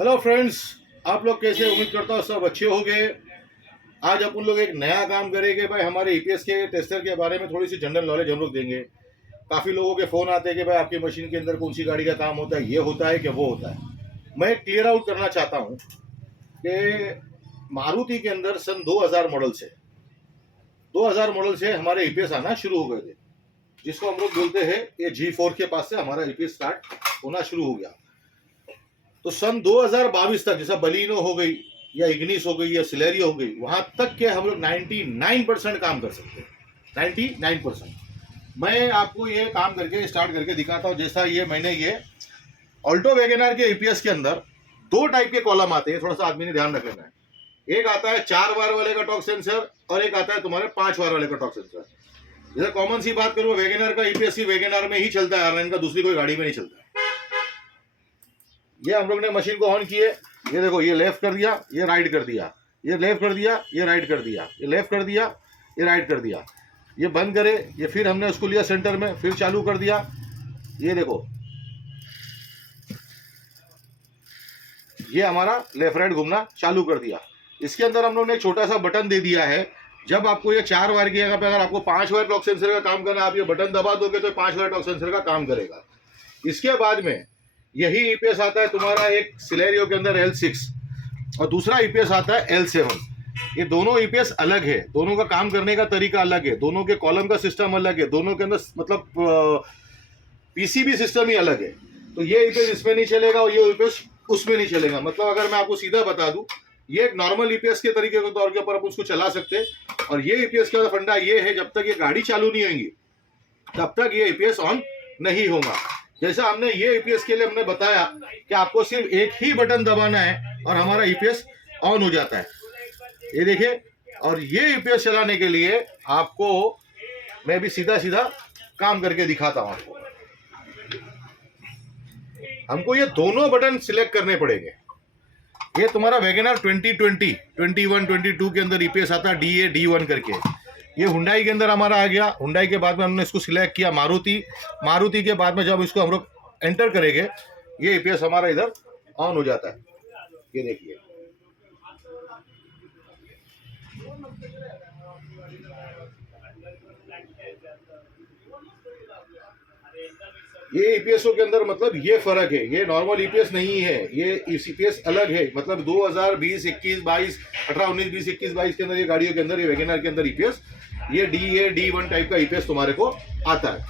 Hello friends, आप लोग कैसे? उम्मीद करता हूँ सब अच्छे होंगे। आज अपन लोग एक नया काम करेंगे भाई। हमारे ईपीएस के टेस्टर के बारे में थोड़ी सी जनरल नॉलेज हम लोग देंगे। काफ़ी लोगों के फ़ोन आते हैं कि भाई आपकी मशीन के अंदर कौन सी गाड़ी का काम होता है, ये होता है कि वो होता है। मैं क्लियर आउट करना चाहता हूँ कि मारुति के अंदर सन 2000 मॉडल से हमारे ईपीएस आना शुरू हो गए थे, जिसको हम लोग बोलते हैं ये G4 के पास से हमारा ईपीएस स्टार्ट होना शुरू हो गया। तो सन 2022 तक जैसा बलिनो हो गई या इग्निस हो गई या सिलेरियो हो गई, वहां तक के हम लोग 99% काम कर सकते हैं। 99%। मैं आपको ये काम करके स्टार्ट करके दिखाता हूँ। जैसा मैंने ये ऑल्टो वैगनआर के ईपीएस के अंदर दो टाइप के कॉलम आते हैं, थोड़ा सा आदमी ने ध्यान रख लेना है। एक आता है 4 वार वाले का टॉर्क सेंसर और एक आता है तुम्हारे 5 वार वाले का टॉर्क सेंसर। जैसे कॉमन सी बात करूँ, वैगनआर का ईपीएस वैगनआर में ही चलता है, आयरलैंड का दूसरी कोई गाड़ी में नहीं चलता। ये हम लोग ने मशीन को ऑन किए, ये देखो, ये लेफ्ट कर दिया, ये राइट कर दिया, ये लेफ्ट कर दिया, ये राइट कर दिया, ये लेफ्ट कर दिया, ये राइट कर दिया, ये बंद करे, ये फिर हमने उसको लिया सेंटर में, फिर चालू कर दिया। ये देखो, ये हमारा लेफ्ट राइट घूमना चालू कर दिया। इसके अंदर हम लोग ने एक छोटा सा बटन दे दिया है। जब आपको ये 4 वायर की जगह पे अगर आपको 5 वायर टॉर्क सेंसर का काम करना, आप ये बटन दबा दोगे तो 5 वायर टॉर्क सेंसर का काम करेगा। इसके बाद में यही ईपीएस आता है तुम्हारा एक सिलेरियो के अंदर L6 और दूसरा ईपीएस आता है L7। ये दोनों ईपीएस अलग है, दोनों का काम करने का तरीका अलग है, दोनों के कॉलम का सिस्टम अलग है, दोनों के अंदर मतलब पीसीबी सिस्टम ही अलग है। तो ये ईपीएस इसमें नहीं चलेगा और ये ईपीएस उसमें नहीं चलेगा। मतलब अगर मैं आपको सीधा बता दूं, ये एक नॉर्मल ईपीएस के तरीके के तौर के ऊपर आप उसको चला सकते हैं। और ये ईपीएस का फंडा ये है, जब तक ये गाड़ी चालू नहीं होगी तब तक ये ईपीएस ऑन नहीं होगा। जैसा हमने ये ईपीएस के लिए हमने बताया कि आपको सिर्फ एक ही बटन दबाना है और हमारा ईपीएस ऑन हो जाता है। ये देखिए, और ये ईपीएस चलाने के लिए आपको मैं भी सीधा सीधा काम करके दिखाता हूं आपको। हमको ये दोनों बटन सिलेक्ट करने पड़ेंगे। ये तुम्हारा वैगनआर 2020, 21, 22 के अंदर ईपीएस आता है DA D1 करके। ये हुंडई के अंदर हमारा आ गया। हुंडई के बाद में हमने इसको सिलेक्ट किया मारुति के बाद में जब इसको हम लोग एंटर करेंगे, ये ईपीएस हमारा इधर ऑन हो जाता है। ये देखिए, ये ईपीएसओ के अंदर मतलब ये फर्क है, ये नॉर्मल ईपीएस नहीं है, ये ईपीएस अलग है। मतलब 2020, 21, 22, 18, 19, 20, 21, 22 के अंदर ये गाड़ियों के अंदर, ये वैगनआर के अंदर ईपीएस ये DA D1 टाइप का ईपीएस तुम्हारे को आता है,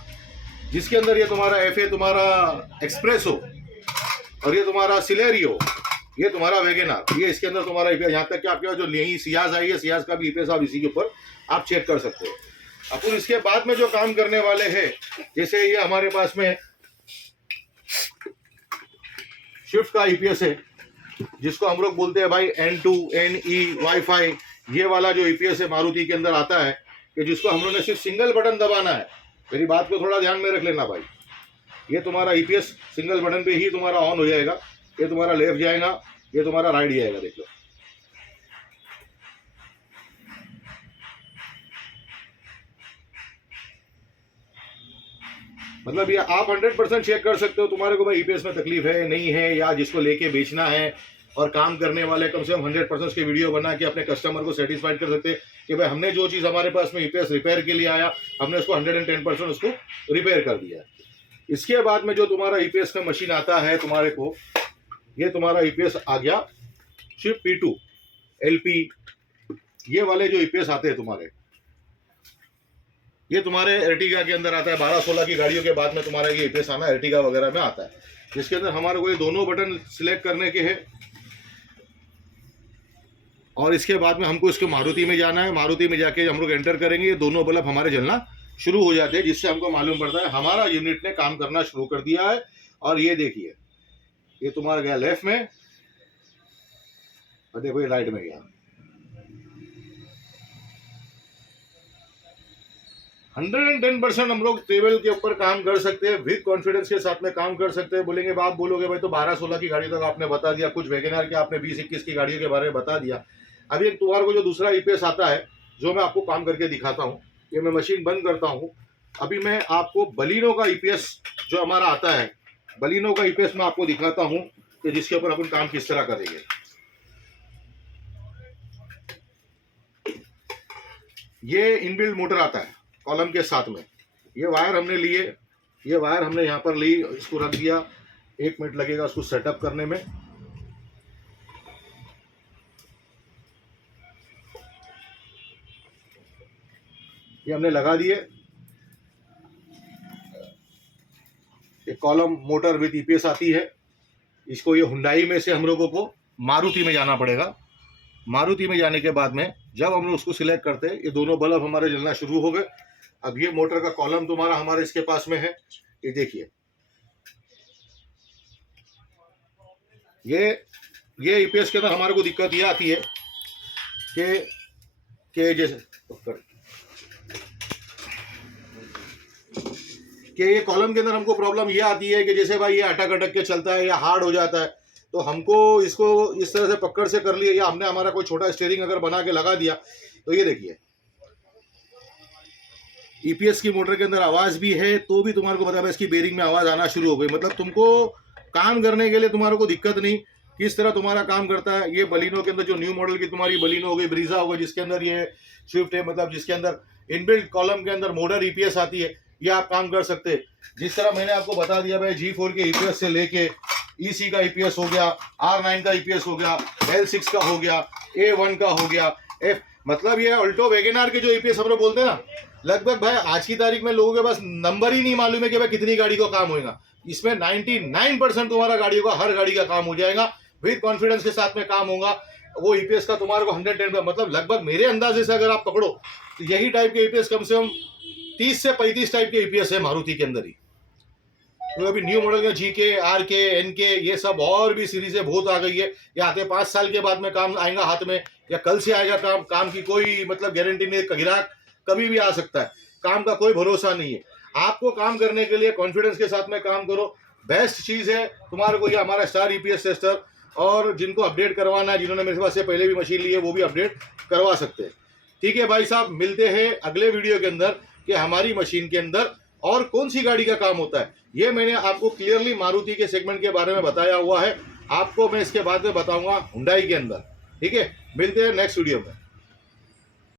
जिसके अंदर ये तुम्हारा FA तुम्हारा एक्सप्रेसो और ये तुम्हारा सिलेरियो, ये तुम्हारा वैगनआर, ये इसके अंदर तुम्हारा ईपीएस। यहाँ तक कि आपके जो नई सियाज आई है, सियाज का भी ईपीएस आप इसी के ऊपर आप चेक कर सकते हो। अपन इसके बाद में जो काम करने वाले हैं, जैसे ये हमारे पास में शिफ्ट का ईपीएस है, जिसको हम लोग बोलते हैं भाई N2 NE वाईफाई। ये वाला जो ईपीएस है मारुति के अंदर आता है, कि जिसको हम लोग ने सिर्फ सिंगल बटन दबाना है। मेरी बात को थोड़ा ध्यान में रख लेना भाई। ये तुम्हारा ईपीएस सिंगल बटन पे ही तुम्हारा ऑन हो जाएगा। ये तुम्हारा लेफ्ट जाएगा, ये तुम्हारा राइट जाएगा। देख लो, मतलब ये आप 100% चेक कर सकते हो तुम्हारे को भाई ईपीएस में तकलीफ है नहीं है, या जिसको लेके बेचना है और काम करने वाले कम से कम 100% उसके वीडियो बना के अपने कस्टमर को सेटिस्फाइड कर सकते हैं कि भाई हमने जो चीज़ हमारे पास में ईपीएस रिपेयर के लिए आया, हमने उसको 110% उसको रिपेयर कर दिया। इसके बाद में जो तुम्हारा ईपीएस का मशीन आता है तुम्हारे को, ये तुम्हारा ईपीएस आ गया शिफ्ट P2 LP। ये वाले जो ईपीएस आते हैं तुम्हारे, ये तुम्हारे एर्टिगा के अंदर आता है। 12-16 की गाड़ियों के बाद में तुम्हारा ये ईपीएस आना एर्टिगा वगैरह में आता है, जिसके अंदर हमारे को ये दोनों बटन सिलेक्ट करने के हैं। और इसके बाद में हमको इसके मारुति में जाना है। मारुति में जाके हम लोग एंटर करेंगे, ये दोनों बल्ब हमारे जलना शुरू हो जाते हैं, जिससे हमको मालूम पड़ता है हमारा यूनिट ने काम करना शुरू कर दिया है। और ये देखिए, ये तुम्हारा गया लेफ्ट में और देखो ये राइट में गया। 110% हम लोग टेबल के ऊपर काम कर सकते हैं, विद कॉन्फिडेंस के साथ में काम कर सकते हैं। बोलेंगे आप बोलोगे भाई तो 12-16 की गाड़ी तक आपने बता दिया, कुछ वैगनआर के आपने 20-21 की गाड़ियों के बारे में बता दिया। अभी एक तुम्हारे को जो दूसरा ईपीएस आता है, जो मैं आपको काम करके दिखाता हूँ। ये मैं मशीन बंद करता हूँ। अभी मैं आपको बलिनो का ईपीएस जो हमारा आता है, बलिनो का ईपीएस मैं आपको दिखाता हूँ कि जिसके ऊपर अपन काम किस तरह करेंगे। ये इनबिल्ट मोटर आता है कॉलम के साथ में। ये वायर हमने लिए, ये वायर हमने यहाँ पर ली, इसको रख दिया। 1 मिनट लगेगा उसको सेटअप करने में। ये हमने लगा दिए। ये कॉलम मोटर विद ईपीएस आती है। इसको ये हुंडई में से हम लोगों को मारुति में जाना पड़ेगा। मारुति में जाने के बाद में जब हम लोग उसको सिलेक्ट करते हैं, ये दोनों बल्ब हमारे जलना शुरू हो गए। अब ये मोटर का कॉलम तुम्हारा हमारे इसके पास में है। ये देखिए, ये ईपीएस के अंदर हमारे को दिक्कत ये आती है कि ये कॉलम के अंदर हमको प्रॉब्लम ये आती है कि जैसे भाई ये अटक अटक के चलता है या हार्ड हो जाता है, तो हमको इसको इस तरह से पकड़ से कर लिया, या हमने हमारा कोई छोटा स्टीयरिंग अगर बना के लगा दिया, तो ये देखिए ईपीएस की मोटर के अंदर आवाज़ भी है, तो भी तुम्हारे को पता है इसकी बेरिंग में आवाज़ आना शुरू हो गई। मतलब तुमको काम करने के लिए तुम्हारे को दिक्कत नहीं, किस तरह तुम्हारा काम करता है। ये बलिनो के अंदर जो न्यू मॉडल की तुम्हारी बलिनो हो गई, ब्रीजा हो गई, जिसके अंदर ये स्विफ्ट है, मतलब जिसके अंदर इनबिल्ट कॉलम के अंदर मोटर ईपीएस आती है, ये आप काम कर सकते हैं। जिस तरह मैंने आपको बता दिया भाई, G4 के ईपीएस से लेके EC का ईपीएस हो गया, R9 का ईपीएस हो गया, L6 का हो गया, A1 का हो गया, मतलब ये अल्टो वैगनआर के जो ईपीएस हम लोग बोलते हैं ना, लगभग भाई आज की तारीख में लोगों के पास नंबर ही नहीं मालूम है कि भाई कितनी गाड़ी का काम होगा। इसमें 99% तुम्हारा गाड़ियों का, हर गाड़ी का काम हो जाएगा, विद कॉन्फिडेंस के साथ में काम होगा। वो ईपीएस का तुम्हारे को 110 मतलब लगभग मेरे अंदाजे से अगर आप पकड़ो तो यही टाइप के ईपीएस कम से कम 30 से 35 टाइप के ईपीएस है मारुति के अंदर ही। तो अभी न्यू मॉडल के GK, RK, NK ये सब और भी सीरीजें बहुत आ गई है। ये आते 5 साल के बाद में काम आएगा हाथ में, या कल से आएगा काम की कोई मतलब गारंटी नहीं। ग्राहक कभी भी आ सकता है, काम का कोई भरोसा नहीं है। आपको काम करने के लिए कॉन्फिडेंस के साथ में काम करो। बेस्ट चीज़ है तुम्हारे को ये हमारा स्टार ईपीएस टेस्टर, और जिनको अपडेट करवाना है, जिन्होंने मेरे पास से पहले भी मशीन ली है, वो भी अपडेट करवा सकते हैं। ठीक है भाई साहब, मिलते हैं अगले वीडियो के अंदर कि हमारी मशीन के अंदर और कौन सी गाड़ी का काम होता है। ये मैंने आपको क्लियरली मारुति के सेगमेंट के बारे में बताया हुआ है, आपको मैं इसके बाद में बताऊंगा हुंडई के अंदर। ठीक है, मिलते हैं नेक्स्ट वीडियो में।